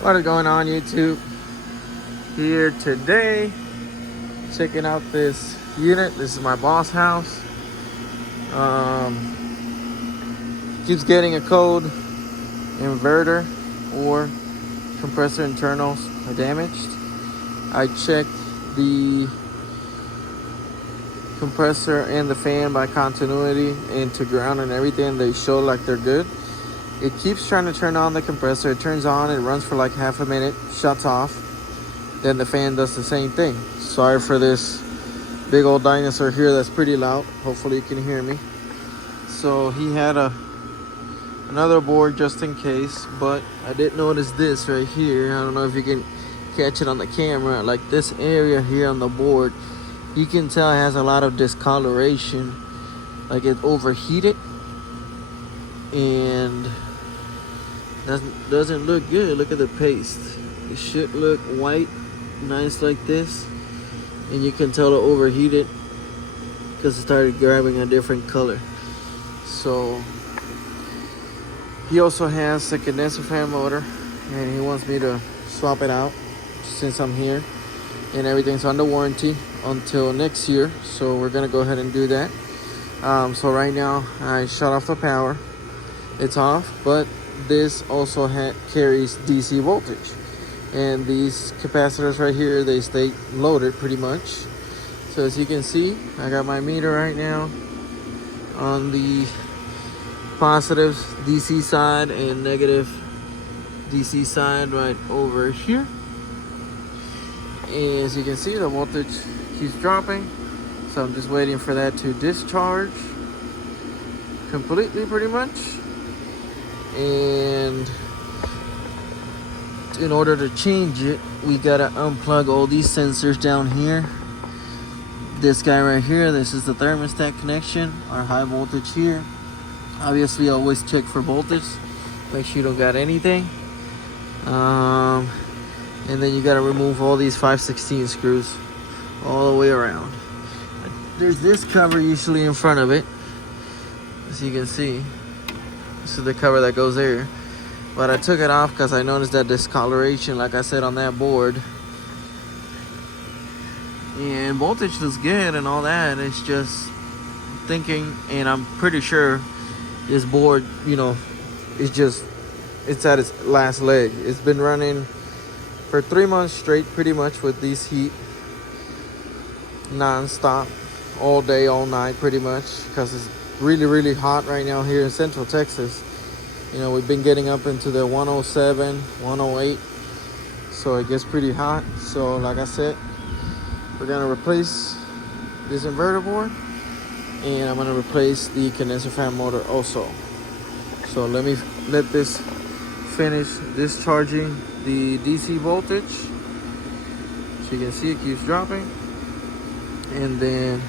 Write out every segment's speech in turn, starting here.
What is going on, YouTube? Here today, checking out this unit. This is my boss house. Keeps getting a code. Inverter or compressor internals are damaged. I checked the compressor and the fan by continuity and to ground and everything. They show like they're good. It keeps trying to turn on the compressor. It turns on, it runs for like half a minute, shuts off. Then the fan does the same thing. Sorry for this big old dinosaur here that's pretty loud. Hopefully you can hear me. So he had another board just in case, but I did notice this right here. I don't know if you can catch it on the camera. Like this area here on the board, you can tell it has a lot of discoloration. Like it overheated and doesn't look good. Look at the paste. It should look white, nice like this, and you can tell it overheated because it started grabbing a different color. So he also has a condenser fan motor, and he wants me to swap it out since I'm here, and everything's under warranty until next year. So we're gonna go ahead and do that. So right now I shut off the power. It's off, but this also carries DC voltage, and these capacitors right here, they stay loaded pretty much. So as you can see, I got my meter right now on the positive DC side and negative DC side right over here. And as you can see, the voltage keeps dropping, so I'm just waiting for that to discharge completely pretty much. And in order to change it, we gotta unplug all these sensors down here. This guy right here, this is the thermostat connection, our high voltage here. Obviously always check for voltage, make sure you don't got anything. And then you gotta remove all these 5/16 screws all the way around. There's this cover usually in front of it, as you can see. This is the cover that goes there, but I took it off because I noticed that discoloration, like I said, on that board. And voltage looks good and all that. It's just thinking, and I'm pretty sure this board, you know, it's at its last leg. It's been running for 3 months straight pretty much with these heat non-stop all day, all night pretty much, because it's really hot right now here in Central Texas. You know, we've been getting up into the 107, 108, so it gets pretty hot. So like I said, we're gonna replace this inverter board, and I'm gonna replace the condenser fan motor also. So let me let this finish discharging the DC voltage. So you can see it keeps dropping, and then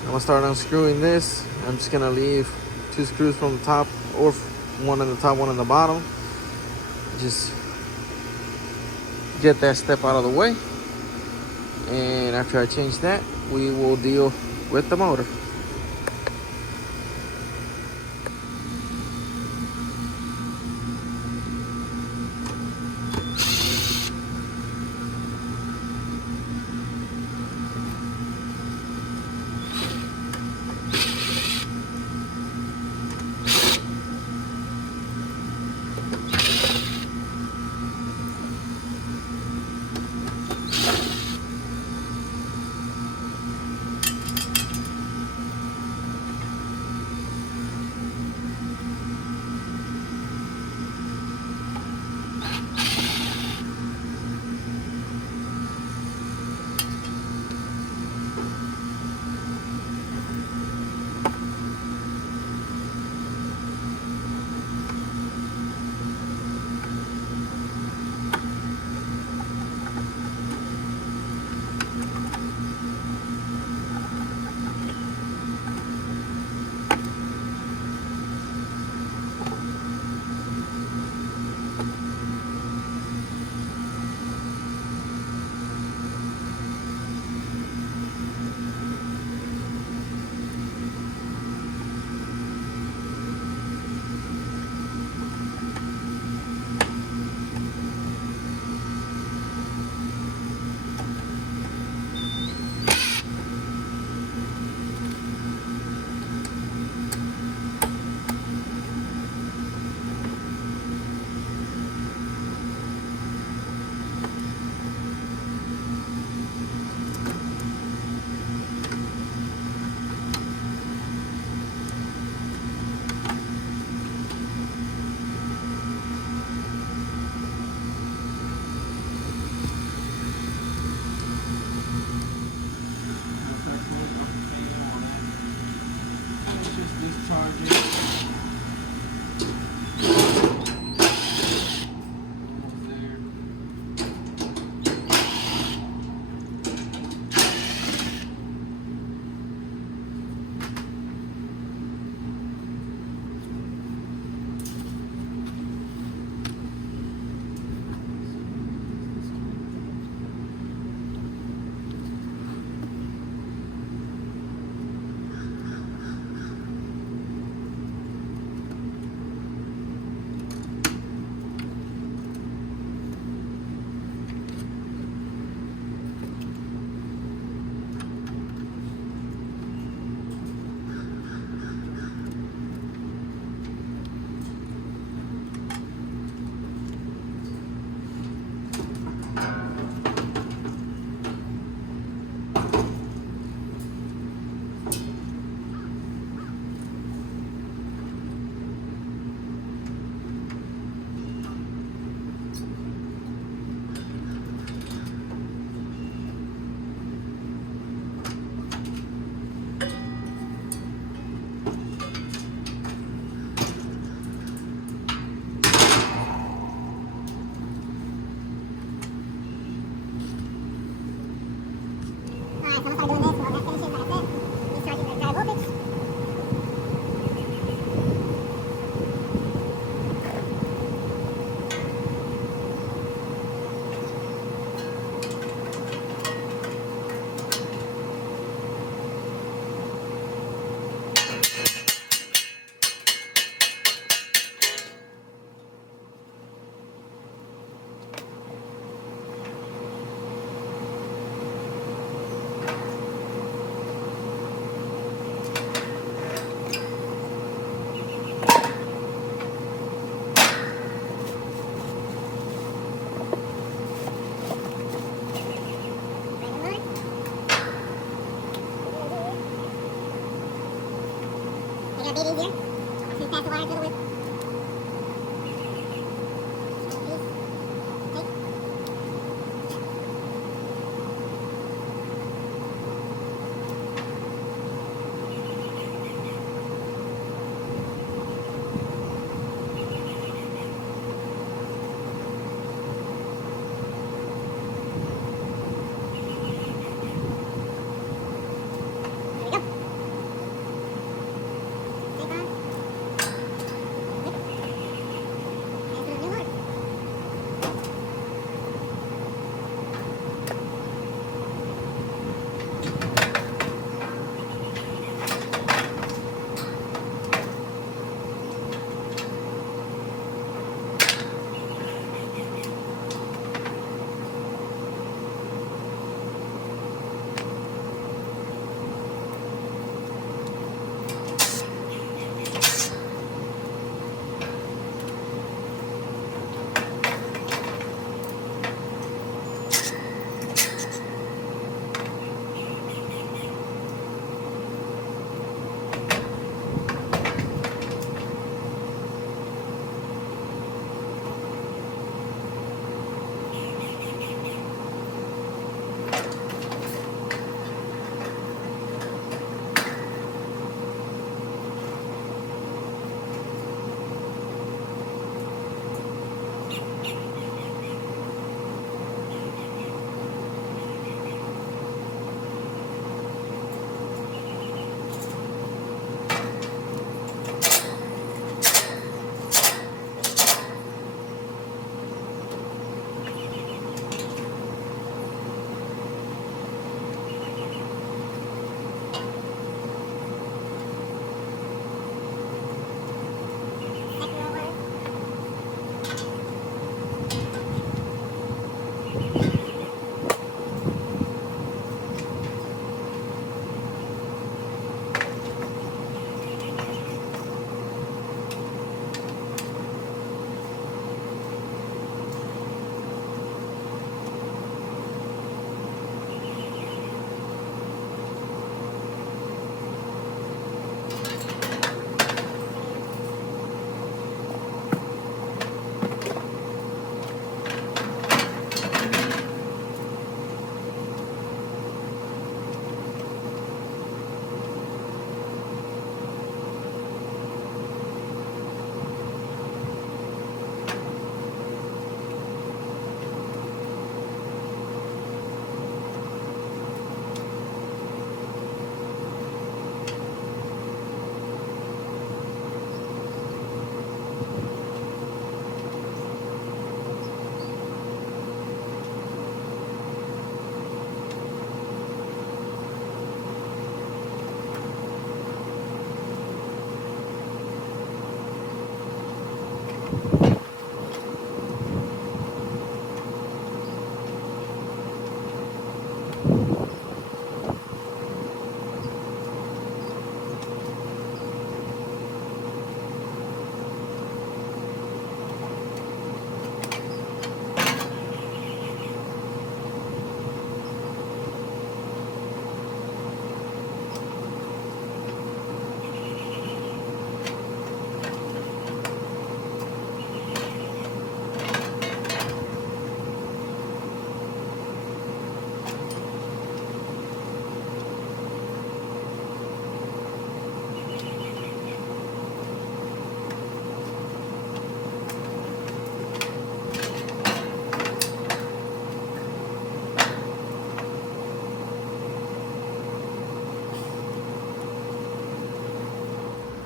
I'm gonna start unscrewing this. I'm just gonna leave 2 screws from the top, or 1 on the top, 1 on the bottom. Just get that step out of the way, and after I change that, we will deal with the motor.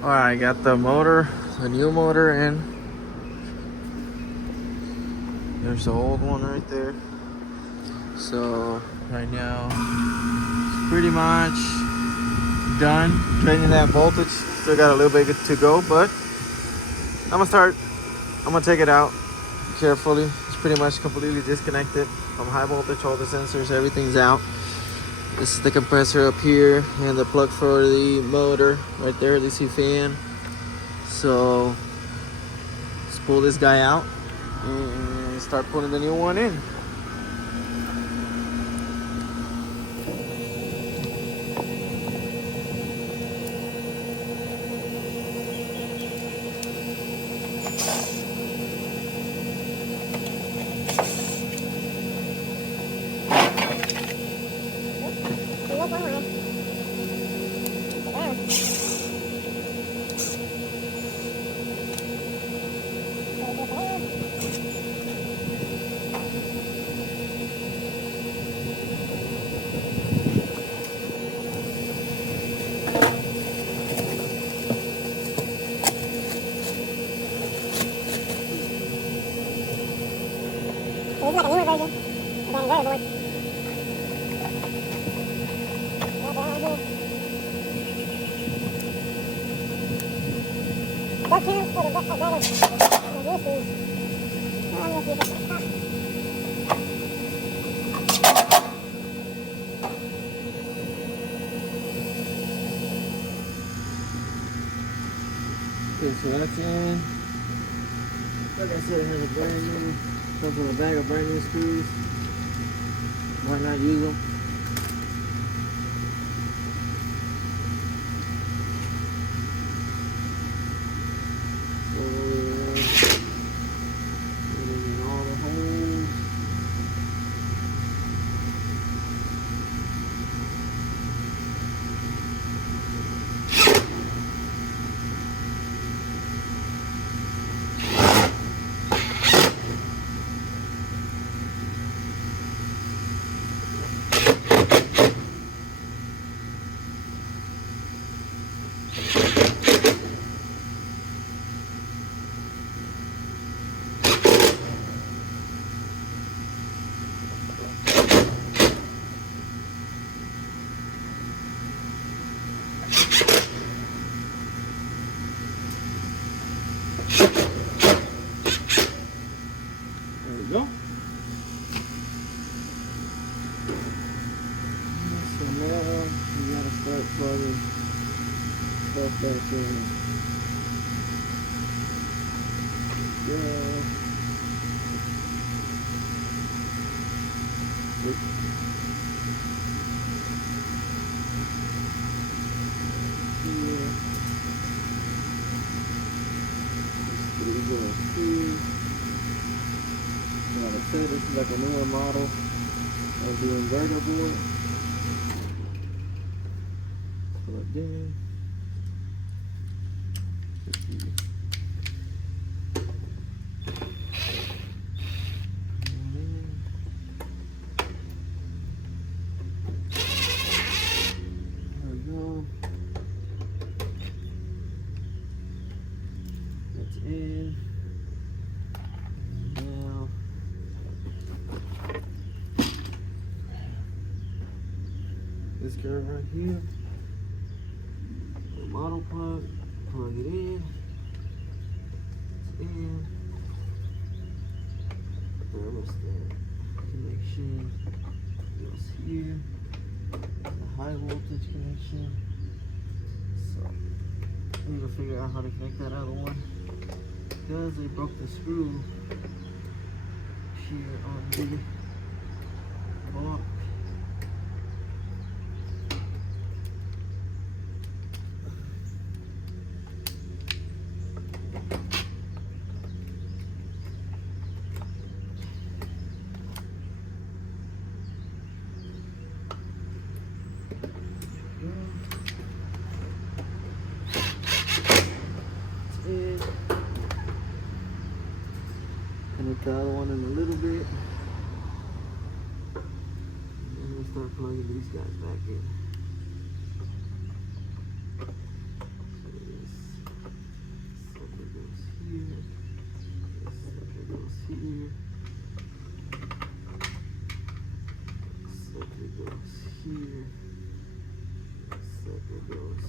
Alright, got the motor, the new motor in. There's the old one right there. So right now it's pretty much done training that voltage. Still got a little bit to go, but I'm gonna take it out carefully. It's pretty much completely disconnected from high voltage. All the sensors, everything's out. This is the compressor up here and the plug for the motor right there, DC fan. So let's pull this guy out and start putting the new one in. So this is like a newer version of that inverter board. Both channels for the better used to. I don't know if you get the top. Okay, so that's in. Like I said, it has a brand new, comes with a bag of brand new screws. Might not use them. So, getting in all the holes. There we go. So now we gotta start plugging stuff back in. Yeah. Like I said, this is like a newer model of the inverter board. Plugged in. There we go. That's in. Now, this guy right here, the model plug, plug it in. It's in. Thermostat connection goes here. The high voltage connection. So I need to figure out how to connect that other one because they broke the screw here on the block. Connect the other one in a little bit. And we'll start plugging these guys back in. So this sucker goes here. This sucker goes here. This sucker goes here. This sucker goes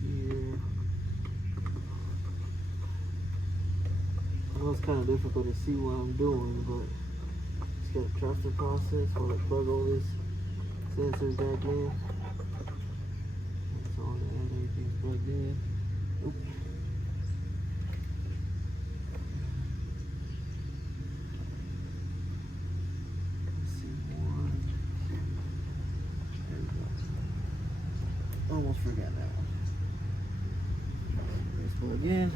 here. I know it's kind of difficult to see what I'm doing, but just gotta trust the process while I plug all these sensors back in. That's all that everything's plugged in. Oop. Let's see, one. There we go. Almost forgot that one. Let's plug in.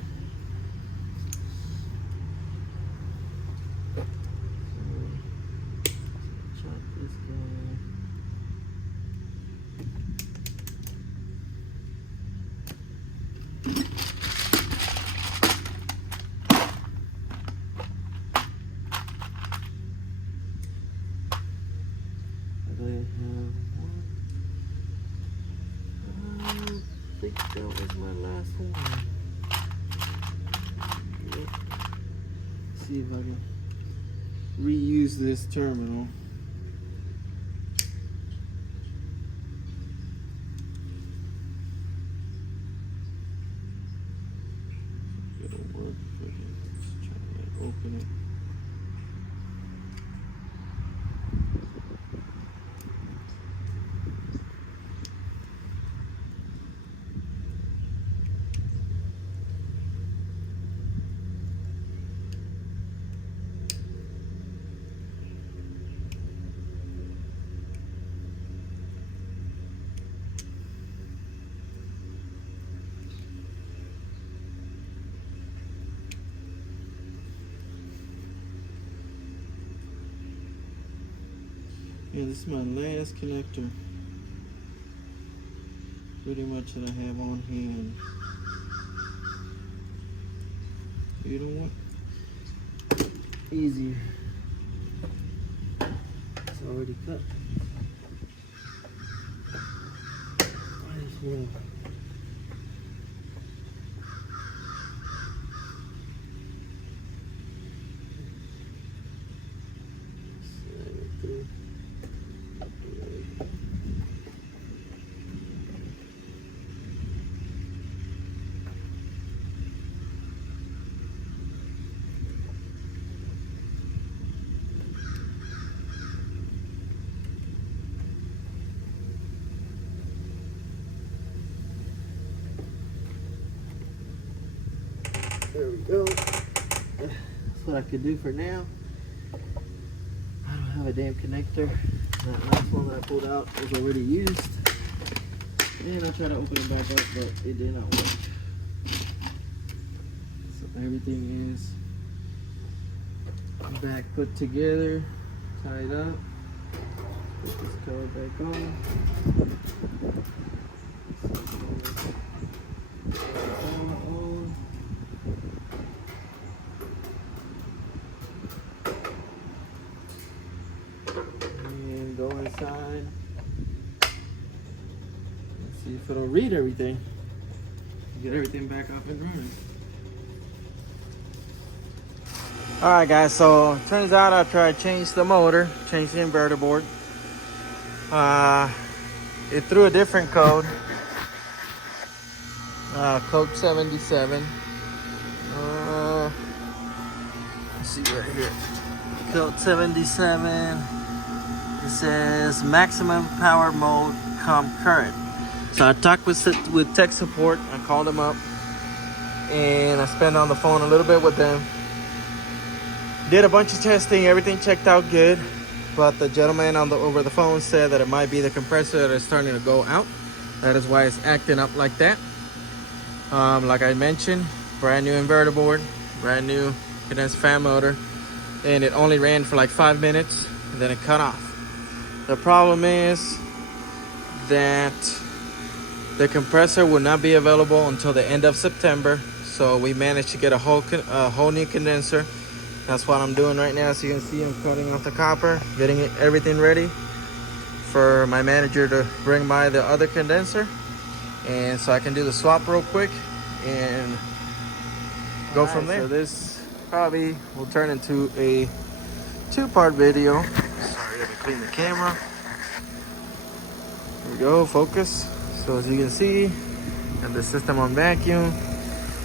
I think that was my last one. Yep. see if I can reuse this terminal. It'll work if I can just try to like open it. Yeah, this is my last connector, pretty much, that I have on hand. You know what? Easier. It's already cut. Might as well. Slide it through. There we go. That's what I could do for now. I don't have a damn connector. That last one that I pulled out was already used. And I tried to open it back up, but it did not work. So everything is back put together, tied up. Put this cover back on. And go inside. Let's see if it'll read everything. Get everything back up and running. Alright guys, so turns out I tried to change the motor, change the inverter board. It threw a different code. Code 77. Let's see right here. Code 77. It says maximum power mode current. So I talked with tech support. I called them up and I spent on the phone a little bit with them. Did a bunch of testing, everything checked out good, but the gentleman over the phone said that it might be the compressor that is starting to go out. That is why it's acting up like that. Like I mentioned, brand new inverter board, brand new condensed fan motor, and it only ran for like 5 minutes and then it cut off. The problem is that the compressor will not be available until the end of September, so we managed to get a whole new condenser. That's what I'm doing right now. So you can see I'm cutting off the copper, getting everything ready for my manager to bring by the other condenser. And so I can do the swap real quick and go from there. So this probably will turn into a 2-part video. Sorry, let me clean the camera. Here we go, focus. So as you can see, got the system on vacuum.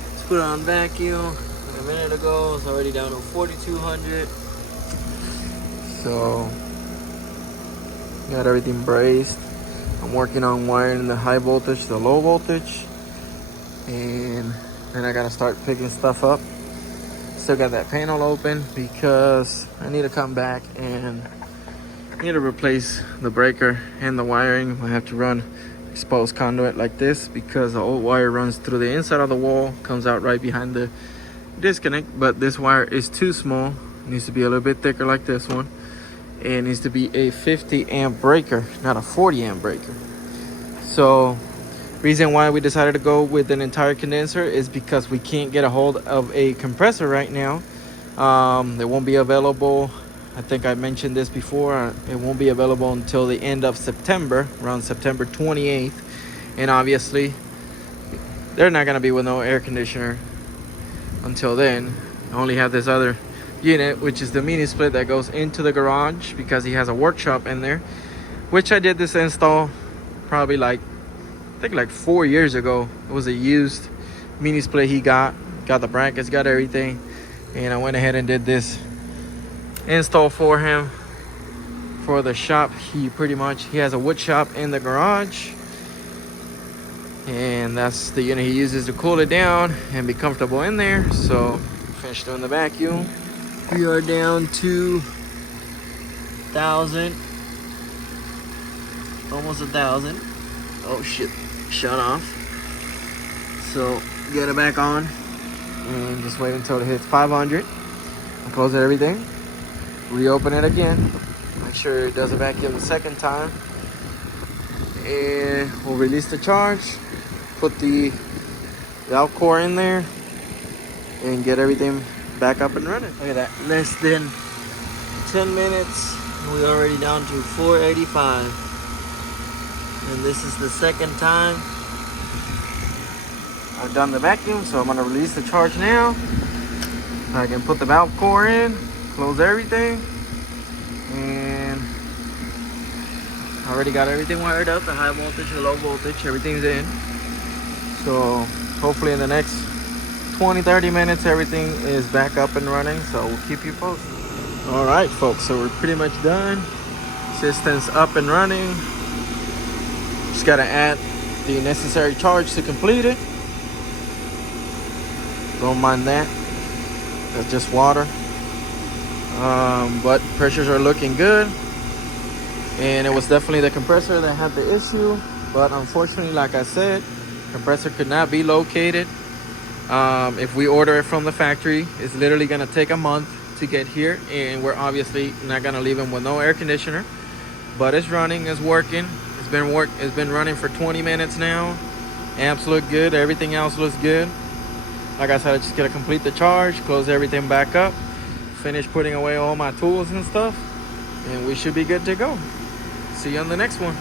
Let's put it on vacuum. A minute ago, it's already down to 4,200. So got everything braced. I'm working on wiring the high voltage to the low voltage, and then I gotta start picking stuff up. Still got that panel open because I need to come back and need to replace the breaker and the wiring. I have to run exposed conduit like this because the old wire runs through the inside of the wall, comes out right behind the disconnect, but this wire is too small. It needs to be a little bit thicker like this one. It needs to be a 50 amp breaker, not a 40 amp breaker. So reason why we decided to go with an entire condenser is because we can't get a hold of a compressor right now. They won't be available. I think I mentioned this before. It won't be available until the end of September, around September 28th. And obviously they're not gonna be with no air conditioner until then. I only have this other unit, which is the mini split that goes into the garage, because he has a workshop in there, which I did this install probably like, I think like 4 years ago. It was a used mini split he got the brackets, got everything, and I went ahead and did this install for him for the shop. He has a wood shop in the garage, and that's the unit he uses to cool it down and be comfortable in there. So finished doing the vacuum. We are down to 1,000, almost 1,000. Oh shit, shut off. So get it back on and just wait until it hits 500. I'll close everything, reopen it again, make sure it does a vacuum the second time, and we'll release the charge, put the valve core in there, and get everything back up and running. Look at that, less than 10 minutes, we're already down to 485. And this is the second time I've done the vacuum, so I'm gonna release the charge now. I can put the valve core in, close everything, and I already got everything wired up, the high voltage, the low voltage, everything's in. So hopefully in the next 20-30 minutes everything is back up and running, so we'll keep you posted. All right folks, so we're pretty much done. System's up and running. Just gotta add the necessary charge to complete it. Don't mind that, that's just water. But pressures are looking good, and it was definitely the compressor that had the issue. But unfortunately, like I said, compressor could not be located. If we order it from the factory, it's literally gonna take a month to get here, and we're obviously not gonna leave them with no air conditioner. But it's running, it's working. It's been running for 20 minutes now. Amps look good, everything else looks good. Like I said, I just gotta complete the charge, close everything back up, finish putting away all my tools and stuff, and we should be good to go. See you on the next one.